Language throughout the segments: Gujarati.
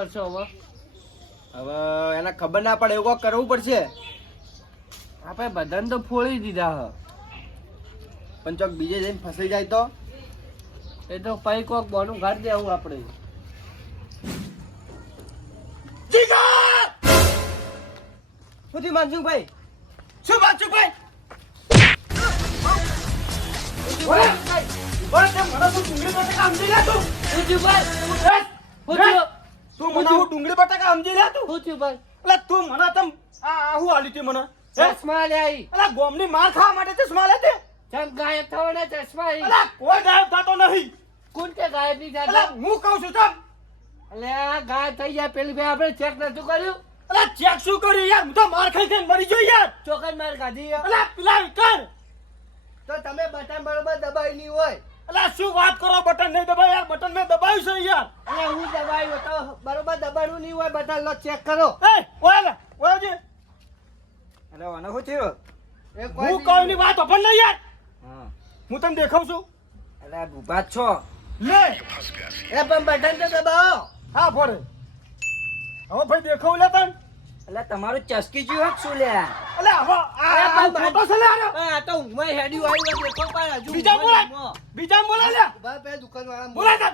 કરશો હવે? હવે એને ખબર ના પડે એવું કરવું પડશે. આપણે બધાને તો ફોડી દીધા હ, પણ ચોક બીજે જઈને ફસાઈ જાય તો એ તો પૈ કોક બોનું ઘર દેવું આપણે. શું થયું માનસુખભાઈ? શું માનસુખભાઈ? તું મને ડુંગળી બટાકા સમજી લે તું. શું થયું ભાઈ? એટલે તું મને તમ આ હું આલી તી મને ચશ્મા લે આવી. એટલે ગોમની માર ખાવા માટે ચશ્મા લે તે. ચમ ગાયબ થવાના ચશ્મા આવી. એટલે કોઈ ગાયબ થતો નહીં. કોણ કે ગાયબ નહીં એટલે થતા? હું કહું છું ચમ. એટલે આ ગાયબ થઈ જાય પેલી ભાઈ આપણે ચેક નતું કર્યું. એટલે ચેક શું કર્યું યાર? હું તો માર ખાઈ ખાઈને મરી ગયો યાર. ચોકન માર કાઢી. એટલે પેલા કર. તો તમે બટન બરોબર દબાઈ નહીં હોય. એટલે શું વાત કરો? બટન નહીં દબાય યાર. બટન મેં દબાવ્યું છે યાર. એટલે હું દબાયું તો બરોબર દબાડવું નહીં હોય. બટન લો ચેક કરો. એ ઓય ઓય જે અરે વાને શું થયું? એ કોઈ હું કહું ની વાત પણ નહીં યાર. હા હું તને દેખાવ છું. અરે ભૂપા છો. લે એ પણ બટન તો દબાવો. હા ફોડે. હવે ભાઈ દેખાવ લે તને. એટલે તમારું ચસકી જ્યું શું લે? એટલે હવે આ ફોટો છે લે આનો. આ તો ઊંઘમાં હેડ્યું આવ્યું હોય, દેખો પણ હજુ બીજા બોલાય. ઊંઘમાં. બીજા બોલાય લે. ઉભા પે દુકાનવાળા બોલાય તને.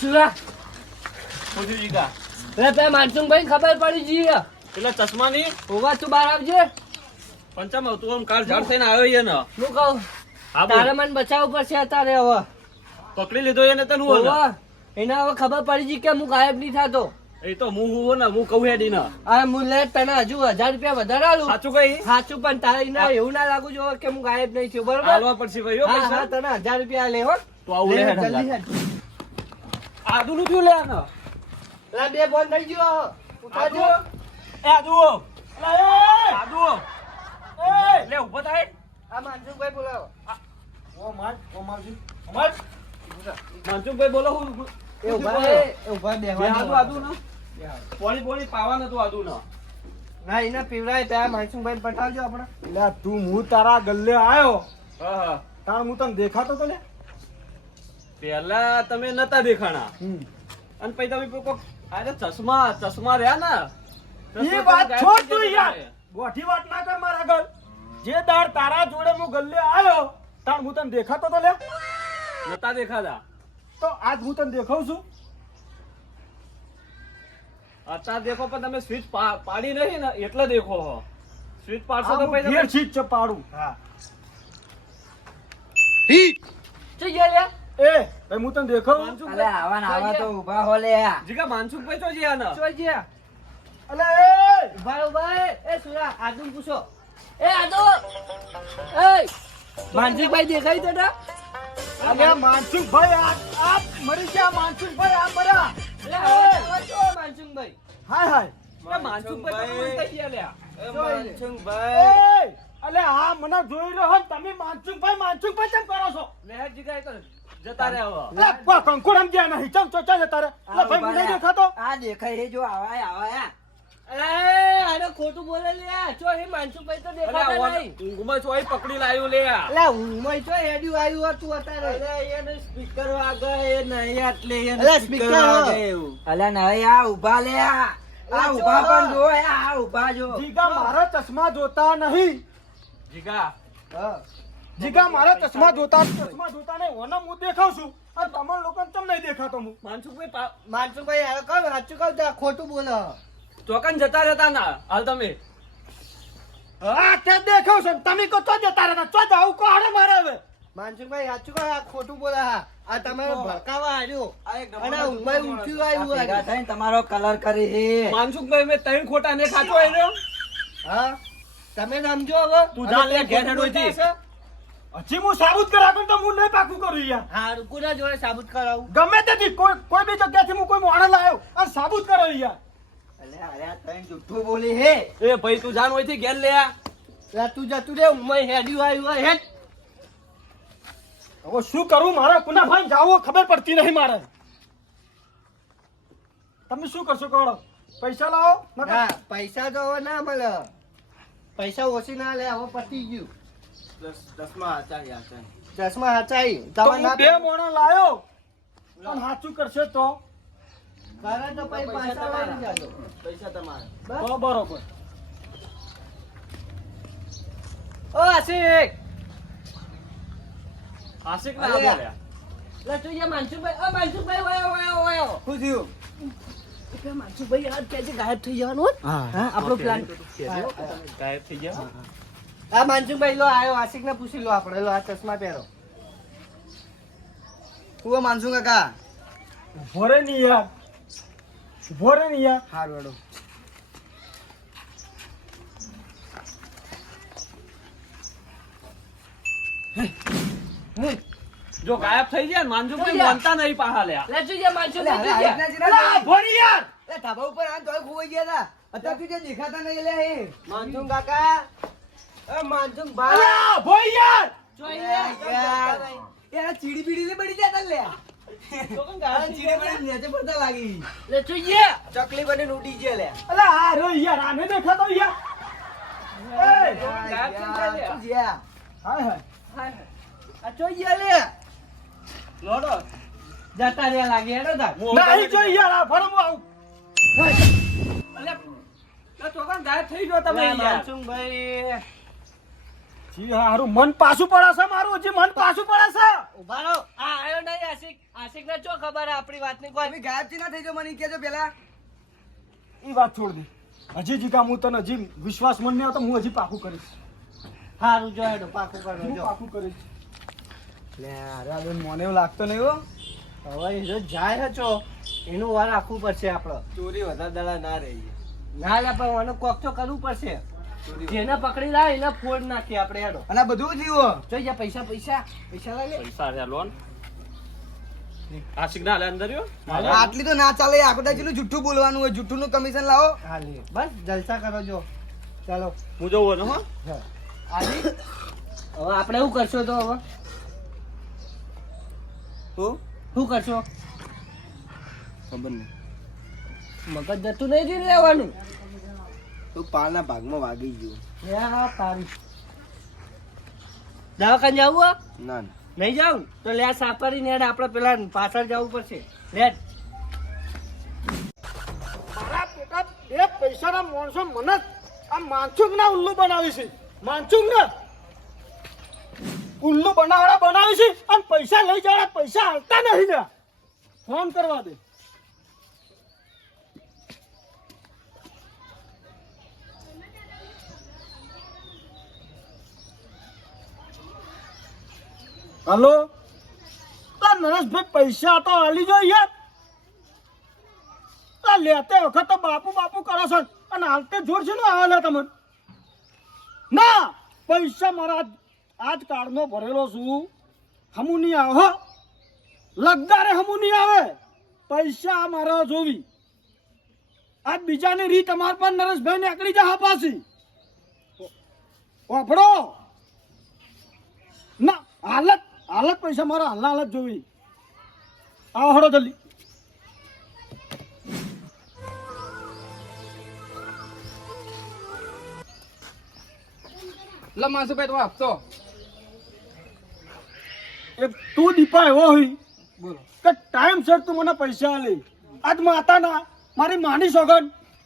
સુરા પૂછી જીગા. લે પે માનસુખભાઈ ખબર પડી જી. એટલે ચશ્મા ની હોવા તું બહાર આવજે. પંચામ તું આમ કાલ ઝાડ થઈને આવ્યો છે ને. હું કહું હા તારે મને બચાવવું પડશે અત્યારે હવે. પકડી લીધો એને તને હું હોવા એને હવે ખબર પડી જી કે હું ગાયબ નહીં થતો. એ તો હું ને હું કહું હેડી ને. આ હું લે તને હજુ 1000 રૂપિયા વધારે આલું. સાચું કઈ સાચું પણ તારે એના એવું ના લાગુ જો કે હું ગાયબ નહીં થયો. બરોબર? હાલવા પડશે ભાઈ. હા હા તને 1000 રૂપિયા લે હો. તો આવું લે જલ્દી હેડ. આદુ નું થયું લે આને. લા બે બોલ થઈ ગયો. ઉઠાજો. એ આદુ. એ આદુ. એ લે ઉભો થાય. આ માનસુખભાઈ બોલાવો. ઓ મારજી. માનસુખભાઈ બોલો હું એ ઉભા એ ઉભા બેહવા આદુ ને પોણી પાવા નતું આદુ ને. ના એને પીવડાય ત્યાં માનસુખભાઈ પટાવજો આપણે. એટલે તું હું તારા ગલ્લે આવ્યો. હા તાર હું તને દેખાતો તો લે. પેલા તમે નતા દેખાણા અને પછી તમે કોક આજે ચશ્મા રહ્યા ને એ વાત છોડ તું યાર. ગોઠી વાત ના કર મારા આગળ. જે દાર તારા જોડે હું ગલ્લે આવ્યો તાર હું તને દેખાતો તો લે. નતા દેખાતા તો આજ હું તને દેખાઉં છું. અત્યારે દેખો પણ તમે સ્વિચ પાડી નહીં ને એટલે દેખો હો. સ્વિચ પાડશો તો પછી તમે સ્વિચ છે પાડું. હા શું ગયા લે? એ ભાઈ હું તને દેખાઉં. અલે આવા ને આવા તો ઊભા હો લે. જીગા માનસુખભાઈ તો જ્યાં ને. શું ગયા? અલે એ ઉભા ઉભા એ સુરા આદુ પૂછો. એ આદુ એ માનસુખભાઈ દેખાય તો ના? અરે માનસુખભાઈ આ મરી ગયા. માનસુખભાઈ આ મરા. લે હવે જો માનસુખભાઈ. હાય હાય. માનસુખભાઈ તો મને કહી ગયા એ અલે હા મને જોઈ રહ્યો છો તમે. માનસુખભાઈ કેમ કરો છો? લે જીગાય તો જતા રહે હવે. અલે પા કંકોડ આમ ગયા નહીં. ચમ ચોચા જતા રે. અલે ભાઈ મને નહીં દેખાતો. આ દેખાય જો આવા. અરે આને ખોટું બોલે લે. જો એ માનસુખભાઈ તો દેખાતા નહીં. ઊંઘમાં ચોઈ પકડી લાવ્યો લે. અલે ઊંઘમાં તો હેડ્યું આવ્યું હતું અત્યારે. અરે એને સ્પીકર વાગે એ નહીં એટલે અલે એને speaker સ્પીકર વાગે એવું. અલે નહીં આ ઊભા લે. આ ઊભા પણ જો આ ઊભા જો. જીગા મારા ચશ્મા જોતા નહીં. જીગા જીગા મારા ચશ્મા જોતા નહીં. ઓને હું દેખાવ છું અને તમારા લોકોને ચમ નહીં દેખાતો હું. માનસુખભાઈ હવે કહો સાચું કહું તો ખોટું બોલો. ચોકન જતા રહેતા ના હાલ તમે. હા તે દેખાવ છે. તમે કો તો જતા રહેતા. ચો જાવ કો હાડે મારે હવે. માનસુખભાઈ સાચું કહો આ ખોટું બોલે. હા આ તમારો ભડકાવા આવ્યો અને ઊંઘમાં ઊંઘ્યું આવ્યું ભેગા આ. થઈને તમારો કલર કરી હે. માનસુખભાઈ મેં ત્રણ ખોટા ને ખાતો આવ્યો. હા તમે સમજો હવે. તું જા લે ઘેર હેડો અહીંથી. હજી હું સાબુત કરા પણ તો હું નહીં પાકું કરું યાર. હા કોના જોડે સાબુત કરાવું? ગમે તેથી કોઈ બી જગ્યાથી હું કોઈ માણસ લાવ્યો અને સાબુત કરો યાર. અલે અરે તઈ જુઠ્ઠું બોલી હે. એ ભાઈ તું જાણ હોયથી ઘેર લે. લા તું જતું રે ઊંઘમાં હેડ્યું આવ્યું હોય હેડ. હવે શું કરું? મારા કુના ભાઈ જાવો ખબર પડતી નહીં મારે. તમે શું કરશો કહો? પૈસા લાવો. ના પૈસા તો હવે ના મળે. પૈસા ઓછી ના લે હવે પતી ગયું. ચશ્મા હચાઈ તો હું બે મોણા લાયો પણ સાચું કરશે તો કરે તો પછી પાછા લઈ જાજો. પૈસા તમારા. તો બરોબર. ઓ આશિક આશિક ના અલે. બોલ્યા. લે તું જે માનસુભાઈ ઓ માનસુભાઈ વાયો શું થયું? એટલે માનસુભાઈ યાર કે છે ગાયબ થઈ જવાનું હોત? હા આપણો પ્લાન ગાયબ થઈ ગયા. આ માનસુભાઈ લો આયો આશિક ને પૂછી લો આપણે લો આ ચશ્મા પહેરો હું માનસું કાકા. ભોરે નહીં યાર. ભોરે નહીં યાર. હારું હેડો. જો ગાયબ થઈ ગયા ને માનજુભાઈ થઈ ગયા. માનતા નહીં પાહા લ્યા. લે તું જે માનસુભાઈ અલા, તું આ જે. રીતના જ ના અલા, ભોળી યાર. એ ધાબા ઉપર આ તોય ખોવાઈ ગયા હતા. અત્યારે તું જે દેખાતા નહીં લે એ. માનસું કાકા એ માનસું ભાઈ અલા, ભોળી યાર. જોઈ યાર. લે એ આ ચીડી બીડી ને બળી જતા લે. તો કેમ આ ગાયબ થઈ ચીડી ગયા? બળી નીચે પડતા લાગી. લે તું જે. ચકલી બની ઉડી ગયા લે. અલા, આ રે યાર, આને દેખાતો યાર. એ, ગાયબ થઈ ગયા લે. તું જ્યાં. હાય હાય. હાય હાય. આ જોઈ લે લે લોડો જતા રહ્યા લાગે હેડો તાર નહીં જોઈ યાર, આ ભરો હું આવું. અલે તો ચોકન ગાયબ થઈ ગયો તમે યાર. માનસુભાઈ જી હા, હારું મન પાછું પડે છે મારું, હજી મન પાછું પડે છે. ઉભા રહો આ આયો નહીં આશિક આશિક ને ચો ખબર હે આપણી વાતની કોઈ તમે ગાયબ ના થઈ જાઓ મને કહેજો પેલા. ઈ વાત છોડ દે. હજી જીગા હું તને હજી વિશ્વાસ મન નહીં આવતો, હું હજી પાકું કરીશ. હારું જો હેડો પાકું કરો હું જો પાકું કરીશ. લે અરે આ મને એવું લાગતો નહીં હો. હવે એ જો જાય હચો એનું વાર રાખવું પડશે આપણે ચોરી વધારે દડા ના રહી. ના લે પણ મને કોક તો કરવું પડશે જેને પકડી લાવે એને ફોડ નાખીએ આપણે હેડો અને આ બધું થયું. જોઈ જા પૈસા પૈસા પૈસા લાગે પૈસા છે લોન. આશિક ના હાલે અંદર રહ્યો. આટલી તો ના ચાલે. આખો દાડો જેટલું જુઠ્ઠું બોલવાનું હોય. જુઠ્ઠું નું કમિશન લાવો. હા લે બસ જલસા કરો જો ચાલો હું જવું ને હો. આજી હવે આપણે શું કરશો તો હવે શું કરશો ખબર નહીં. મગજ જતું નહીં રહી લેવાનું તો પાલના ભાગમાં વાગી ગયું. લે હા તારી દવાખાને જવું હો? ના નહીં જાવ તો લે સાપરી નેડ આપણે પેલા પાછળ જવું પડશે લેટ મારા પેટા બે પૈસાના માણસો મને આ માનસુક ના ઉલ્લુ બનાવી છે. માનસુક ને ઉલ્લુ બનાવી છે અને પૈસા લઈ જવાના પૈસા હાલતા નહીં ને. ફોન કરવા દે. હલો, નરેશભાઈ પૈસા તો હાલી જો યાર. લેતે વખત તો બાપુ બાપુ કરો છો અને હાલતે જોડ છે ને આવે તમને ના પૈસા મારા આજ કાર્ડનો ભરેલો છું. હમું નહીં આવે હો. લગદારે હમું નહીં આવે. પૈસા મારા જોવી. આજ બીજાની રીત અમાર પર નરેશભાઈ ને આકડી જા પાછી ઓફડો ના હાલત પૈસા મારા હાલના હાલત જોવી. આવો હડો જલ્દી. લે માનસુભાઈ તમે આપતો એક તું દીપા એવો હોય બોલો. કે ટાઈમ સર તું મને પૈસા આલે. આજ માતાના મારી માની સોગન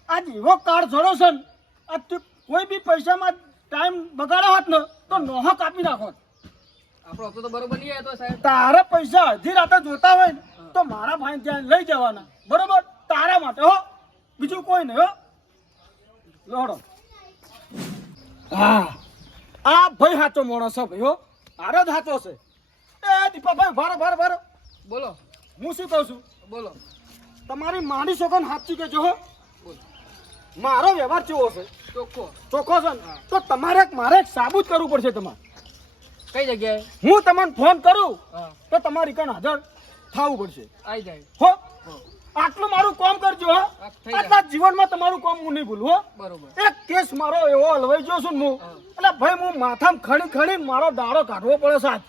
આજ એવો કાર્ડ છોડો છે ને, આજ તું કોઈ બી પૈસામાં ટાઈમ બગાડો હોત ને તો નોહો કાપી નાખો. આપણો તો બરોબર નહીં આવ્યો સાહેબ. તારા પૈસા અડધી રાતે જોતા હોય ને તો મારા ભાઈ ત્યાં લઈ જવાના. બરોબર, તારા માટે હો, બીજું કોઈ નહીં હો. લોડો. હા, આ ભાઈ સાચો માણસ છે ભાઈ હો. આરો જ સાચો છે. એ દીપાભાઈ ભારો બોલો હું શું કહું છું, બોલો. તમારી માની સોગન સાચી કેજો હો. મારો વ્યવહાર કેવો છે? ચોખ્ખો છે ને? તો તમારે મારે એક સાબુત કરવું પડશે. તમારે કઈ જગ્યાએ? હું તમને ફોન કરું તો તમારી કણ હાજર થવું પડશે. આવી જાય. હો, આટલું મારું કામ કરજો હો. થઈ જાય. આટલા જીવનમાં તમારું કામ હું નહીં ભૂલું હો. બરોબર. એક કેસ મારો એવો હલવાઈ ગયો છું ને હું, એટલે ભાઈ હું માથામાં ખણી મારો દાડો કાઢવો પડે સાહેબ.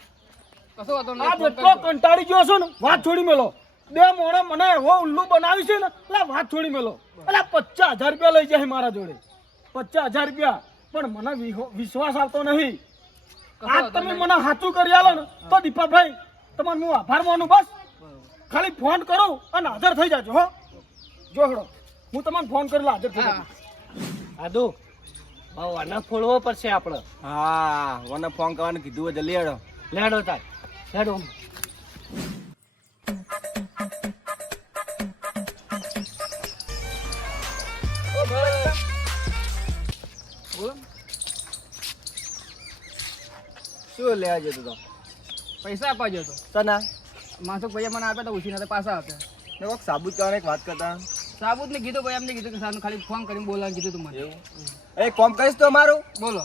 કશો વાંધો નહીં. આજ એટલો કંટાળી ગયો છું ને, વાત છોડી મેલો. બે મોણે મને એવો ઉલ્લુ બનાવી છે ને, એટલે વાત છોડી મેલો. એટલે 50,000 રૂપિયા લઈ જાય મારા જોડે. 50,000 રૂપિયા. પણ મને વિશ્વાસ આવતો નહીં. આજ તમે મને સાચું કરી આલો ને તો દીપાભાઈ તમારે હું આભાર માનું. બસ ખાલી ફોન કરું અને હાજર થઈ જાજો હો. જો હેડો હું તમને ફોન કરી હાજર થઈ હા. આદુ હવે આને ફોડવો પડશે આપણે. હા મને ફોન કરવાનું કીધું હોય જલ્દી હેડો. લેડો તાર લેડો. બોલો શું લેવા જતો તો પૈસા આપવા ગયો તો સના માણસો પૈસા મને આપ્યા તો ઉછીના તો પાછા આપ્યા. ને કોક સાબુત કરવાની એક વાત કરતા સાબુત ને કીધું ભાઈ એમને કીધું કે સારું ખાલી ફોન કરીને બોલાવાનું કીધું તું મને. એ કોમ કરીશ તો મારું બોલો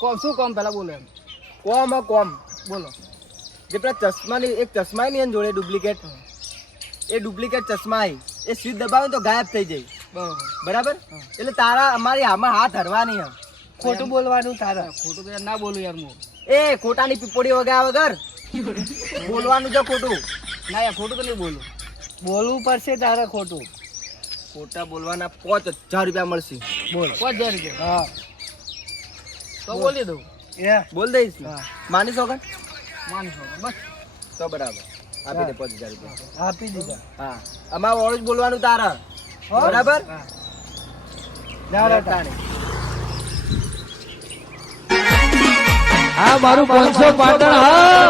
કોમ શું કોમ પેલા બોલો એમ કોમ કોમ બોલો. જે પેલા ચશ્માની એક ચશ્મા ની જોડે ડુપ્લિકેટ એ ડુપ્લિકેટ ચશ્મા એ સ્વિચ દબાવે તો ગાયબ થઈ જાય બરોબર. બરાબર એટલે તારા અમારી આમાં હાથ હરવાની હે ખોટું બોલવાનું તારા. ખોટું તો યાર ના બોલું યાર હું. એ ખોટાની પીપોડી વગાડ્યા વગર બોલવાનું છે ખોટું ના યાર ખોટું તો નહીં બોલું. બોલવું પડશે તારે ખોટું. ખોટા બોલવાના 5000 રૂપિયા મળશે બોલ. 5000 રૂપિયા હા તો બોલી દઉં. એ બોલ દઈશ ને? હા. માનીશ વગર માનશો બસ. તો બરાબર આપી દે 5000 રૂપિયા આપી દીધા. હા અમારે ઓળું જ બોલવાનું તારા બરાબર હા. લેવડો તાર. આ મારું 500 પાટણ હા